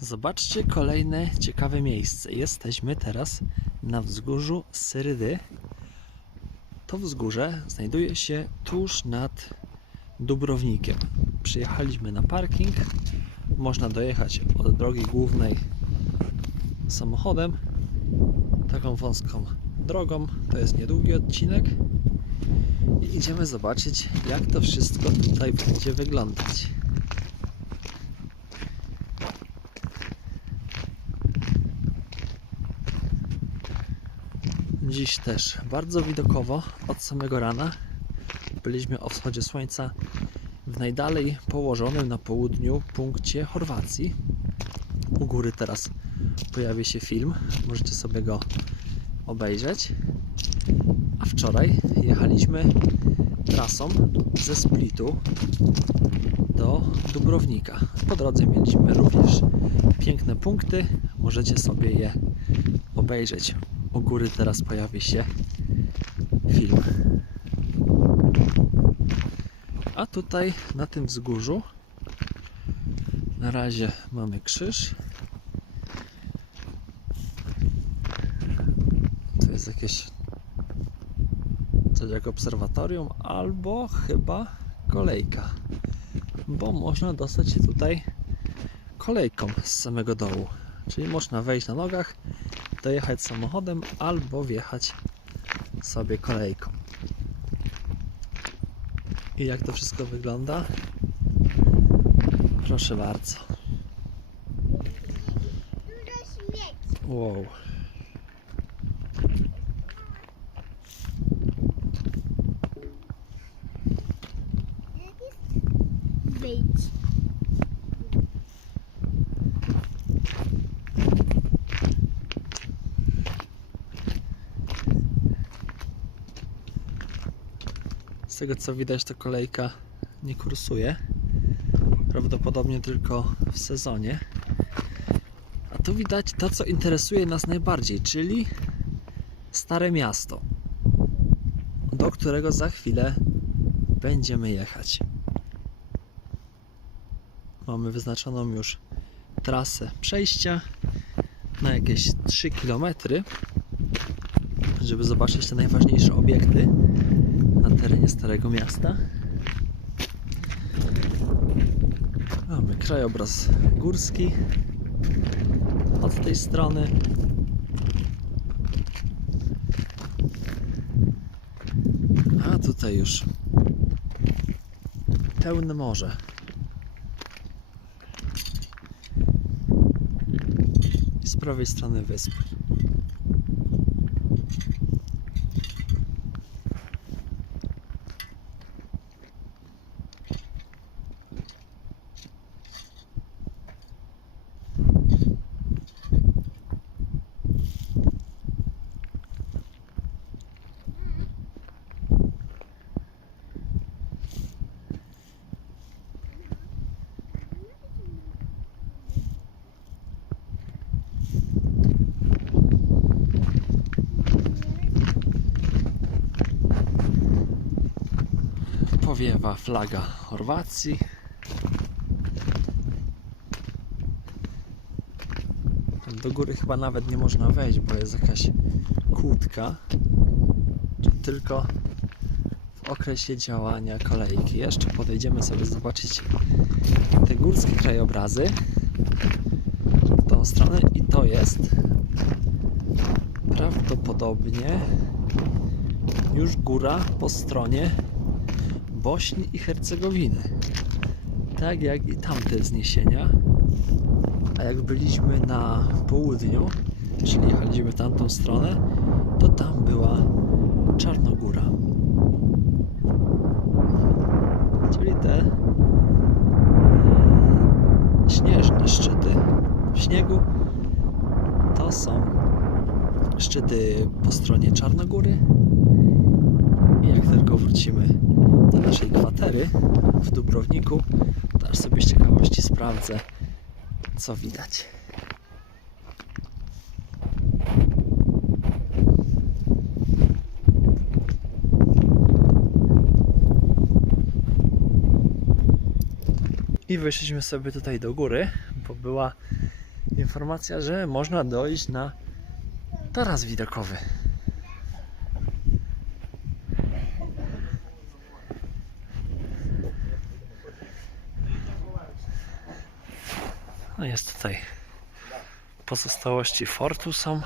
Zobaczcie kolejne ciekawe miejsce. Jesteśmy teraz na wzgórzu Syrydy. To wzgórze znajduje się tuż nad Dubrownikiem. Przyjechaliśmy na parking. Można dojechać od drogi głównej samochodem. Taką wąską drogą. To jest niedługi odcinek. I idziemy zobaczyć, jak to wszystko tutaj będzie wyglądać. Dziś też bardzo widokowo od samego rana. Byliśmy o wschodzie słońca w najdalej położonym na południu punkcie Chorwacji. U góry teraz pojawi się film, możecie sobie go obejrzeć. A wczoraj jechaliśmy trasą ze Splitu do Dubrownika. Po drodze mieliśmy również piękne punkty, możecie sobie je obejrzeć. U góry teraz pojawi się film. A tutaj na tym wzgórzu na razie mamy krzyż. To jest jakieś coś jak obserwatorium albo chyba kolejka. Bo można dostać się tutaj kolejką z samego dołu. Czyli można wejść na nogach dojechać samochodem albo wjechać sobie kolejką. I jak to wszystko wygląda? Proszę bardzo. Wow. Z tego co widać, to kolejka nie kursuje. Prawdopodobnie tylko w sezonie. A tu widać to, co interesuje nas najbardziej, czyli Stare Miasto, do którego za chwilę będziemy jechać. Mamy wyznaczoną już trasę przejścia na jakieś 3 km, żeby zobaczyć te najważniejsze obiekty terenie Starego Miasta. Mamy krajobraz górski od tej strony. A tutaj już pełne morze. Z prawej strony wyspy. Powiewa flaga Chorwacji. Tam do góry chyba nawet nie można wejść, bo jest jakaś kłódka. Czy tylko w okresie działania kolejki. Jeszcze podejdziemy sobie zobaczyć te górskie krajobrazy w tą stronę i to jest prawdopodobnie już góra po stronie Bośni i Hercegowiny. Tak jak i tamte zniesienia. A jak byliśmy na południu, czyli jechaliśmy tamtą stronę, to tam była Czarnogóra. Czyli te e, śnieżne szczyty w śniegu to są szczyty po stronie Czarnogóry. I jak tylko wrócimy w Dubrowniku, to aż sobie z ciekawości sprawdzę, co widać. I wyszliśmy sobie tutaj do góry, bo była informacja, że można dojść na taras widokowy. No jest tutaj pozostałości fortu są.